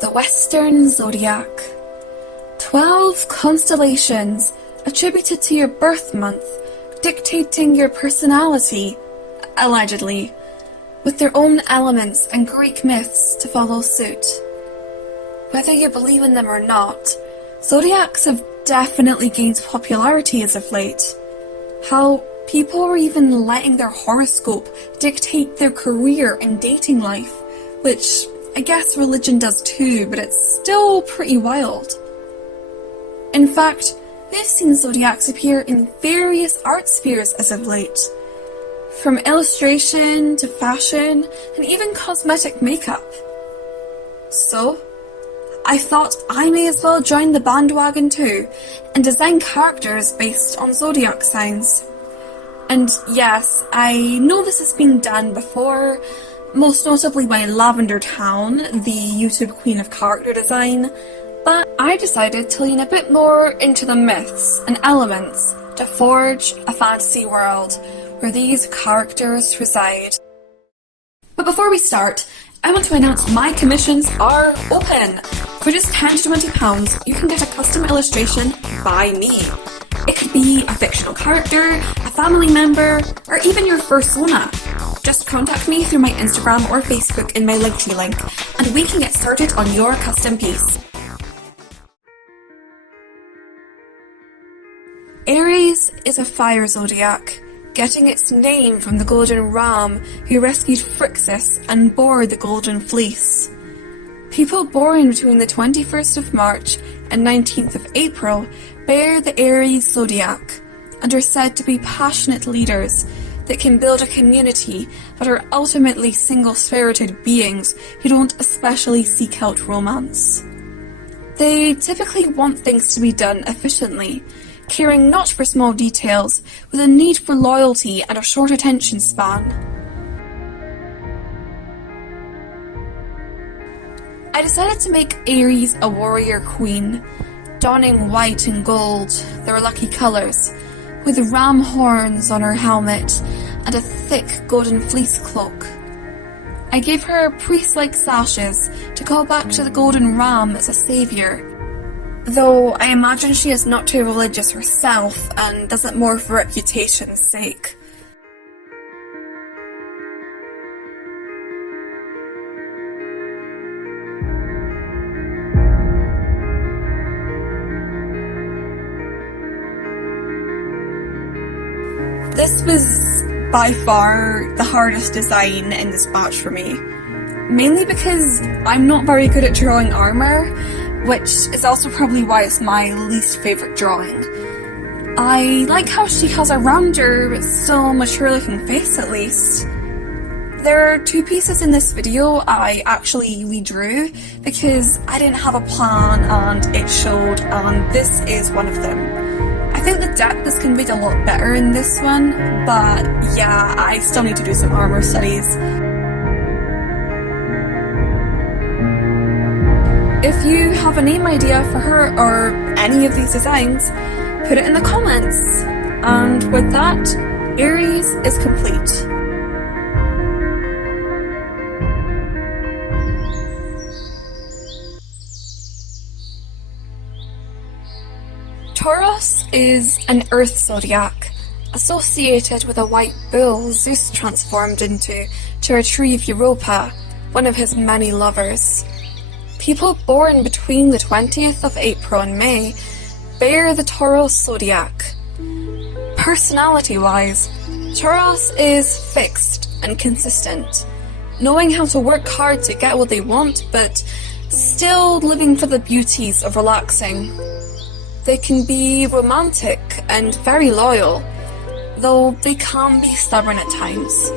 The Western Zodiac. 12 constellations attributed to your birth month, dictating your personality, allegedly, with their own elements and Greek myths to follow suit. Whether you believe in them or not, zodiacs have definitely gained popularity as of late. How people are even letting their horoscope dictate their career and dating life, which I guess religion does too, but it's still pretty wild. In fact, we've seen zodiacs appear in various art spheres as of late. From illustration to fashion and even cosmetic makeup. So, I thought I may as well join the bandwagon too and design characters based on zodiac signs. And yes, I know this has been done before, most notably by Lavender Town, the YouTube queen of character design, but I decided to lean a bit more into the myths and elements to forge a fantasy world where these characters reside. But before we start, I want to announce my commissions are open! For just £10 to £20, you can get a custom illustration by me. It could be a fictional character, a family member, or even your persona. Just contact me through my Instagram or Facebook in my Linktree link, and we can get started on your custom piece. Aries is a fire zodiac, getting its name from the golden ram who rescued Phrixus and bore the golden fleece. People born between the 21st of March and 19th of April bear the Aries zodiac and are said to be passionate leaders that can build a community but are ultimately single-spirited beings who don't especially seek out romance. They typically want things to be done efficiently, caring not for small details, with a need for loyalty and a short attention span. I decided to make Aries a warrior queen, donning white and gold, their lucky colours, with ram horns on her helmet and a thick golden fleece cloak. I gave her priest-like sashes to call back to the golden ram as a saviour, though I imagine she is not too religious herself and does it more for reputation's sake. This was by far the hardest design in this batch for me, mainly because I'm not very good at drawing armour, which is also probably why it's my least favourite drawing. I like how she has a rounder but still mature looking face at least. There are two pieces in this video I actually redrew because I didn't have a plan and it showed, and this is one of them. I think the depth is conveyed a lot better in this one, but yeah, I still need to do some armour studies. If you have a name idea for her or any of these designs, put it in the comments. And with that, Aries is complete. Taurus is an earth zodiac, associated with a white bull Zeus transformed into to retrieve Europa, one of his many lovers. People born between the 20th of April and May bear the Taurus zodiac. Personality-wise, Taurus is fixed and consistent, knowing how to work hard to get what they want, but still living for the beauties of relaxing. They can be romantic and very loyal, though they can be stubborn at times.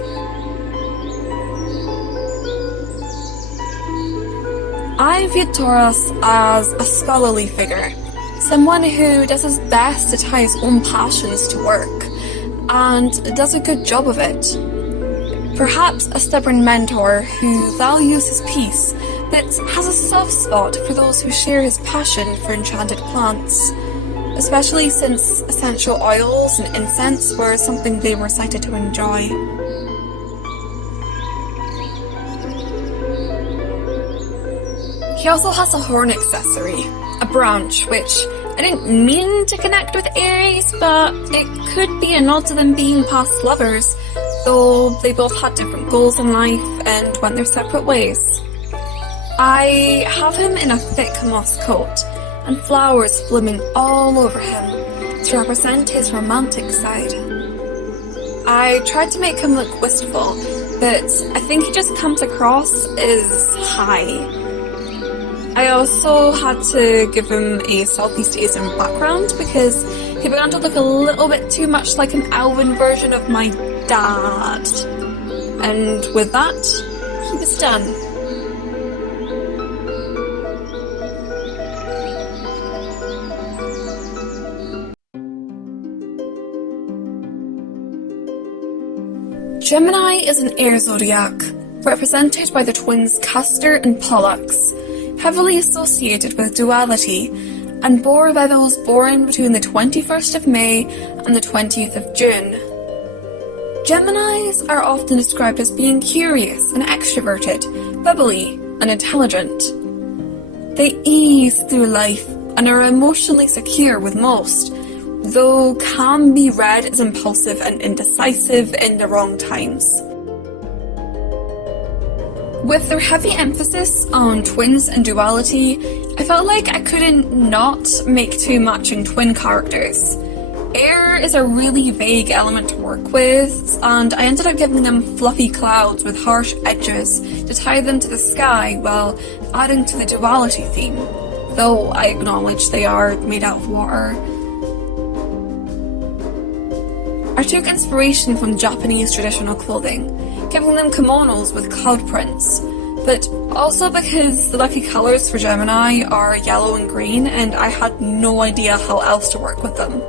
I view Taurus as a scholarly figure, someone who does his best to tie his own passions to work, and does a good job of it. Perhaps a stubborn mentor who values his peace, but has a soft spot for those who share his passion for enchanted plants, especially since essential oils and incense were something they were cited to enjoy. He also has a horn accessory, a branch, which I didn't mean to connect with Aries, but it could be a nod to them being past lovers, though they both had different goals in life and went their separate ways. I have him in a thick moss coat, and flowers blooming all over him to represent his romantic side. I tried to make him look wistful, but I think he just comes across as high. I also had to give him a Southeast Asian background because he began to look a little bit too much like an Alvin version of my dad. And with that, he was done. Gemini is an air zodiac, represented by the twins Castor and Pollux, heavily associated with duality, and born by those born between the 21st of May and the 20th of June. Geminis are often described as being curious and extroverted, bubbly and intelligent. They ease through life and are emotionally secure with most, though can be read as impulsive and indecisive in the wrong times. With their heavy emphasis on twins and duality, I felt like I couldn't not make two matching twin characters. Air is a really vague element to work with, and I ended up giving them fluffy clouds with harsh edges to tie them to the sky while adding to the duality theme, though I acknowledge they are made out of water. I took inspiration from Japanese traditional clothing, giving them kimonos with cloud prints, but also because the lucky colours for Gemini are yellow and green, and I had no idea how else to work with them.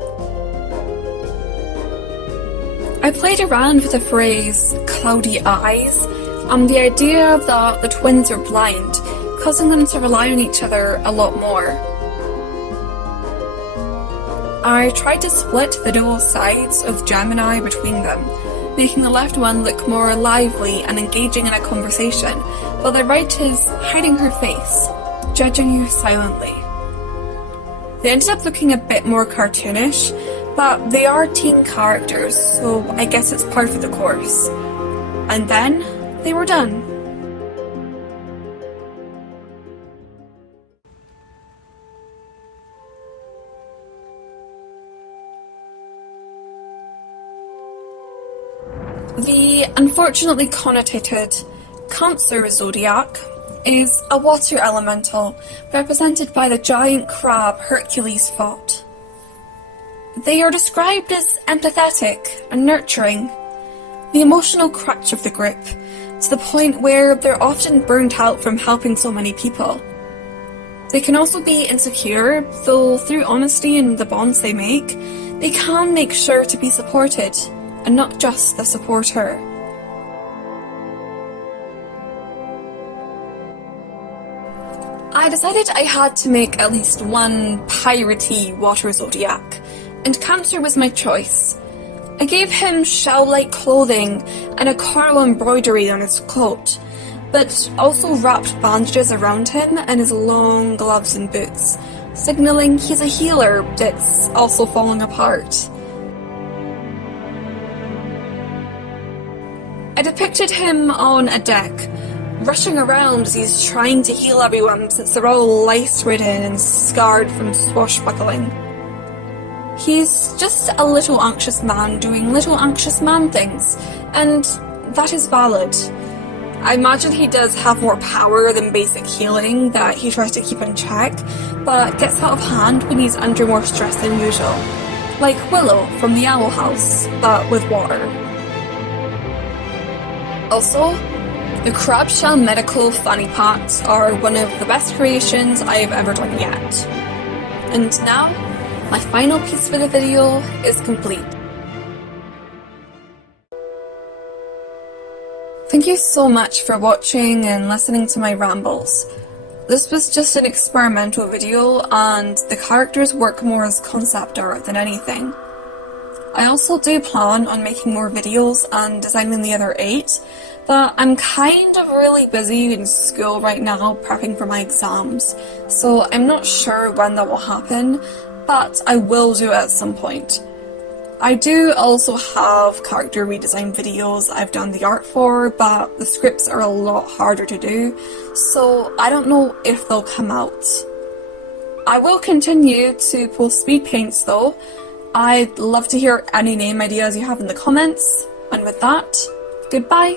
I played around with the phrase cloudy eyes and the idea that the twins are blind, causing them to rely on each other a lot more. I tried to split the dual sides of Gemini between them, making the left one look more lively and engaging in a conversation, while the right is hiding her face, judging you silently. They ended up looking a bit more cartoonish, but they are teen characters, so I guess it's par for the course. And then, they were done. The unfortunately connotated Cancer zodiac is a water elemental, represented by the giant crab Hercules fought. They are described as empathetic and nurturing, the emotional crutch of the group, to the point where they're often burnt out from helping so many people. They can also be insecure, though through honesty and the bonds they make, they can make sure to be supported, and not just the supporter. I decided I had to make at least one piratey water zodiac, and Cancer was my choice. I gave him shell-like clothing and a coral embroidery on his coat, but also wrapped bandages around him and his long gloves and boots, signalling he's a healer that's also falling apart. I depicted him on a deck, rushing around as he's trying to heal everyone since they're all lice-ridden and scarred from swashbuckling. He's just a little anxious man doing little anxious man things, and that is valid. I imagine he does have more power than basic healing that he tries to keep in check, but gets out of hand when he's under more stress than usual. Like Willow from the Owl House, but with water. Also, the crab shell medical fanny packs are one of the best creations I have ever done yet. And now, my final piece for the video is complete. Thank you so much for watching and listening to my rambles. This was just an experimental video, and the characters work more as concept art than anything. I also do plan on making more videos and designing the other 8, But I'm kind of really busy in school right now prepping for my exams, so I'm not sure when that will happen, but I will do it at some point. I do also have character redesign videos I've done the art for, but the scripts are a lot harder to do, so I don't know if they'll come out. I will continue to post speed paints though. I'd love to hear any name ideas you have in the comments, and with that, goodbye.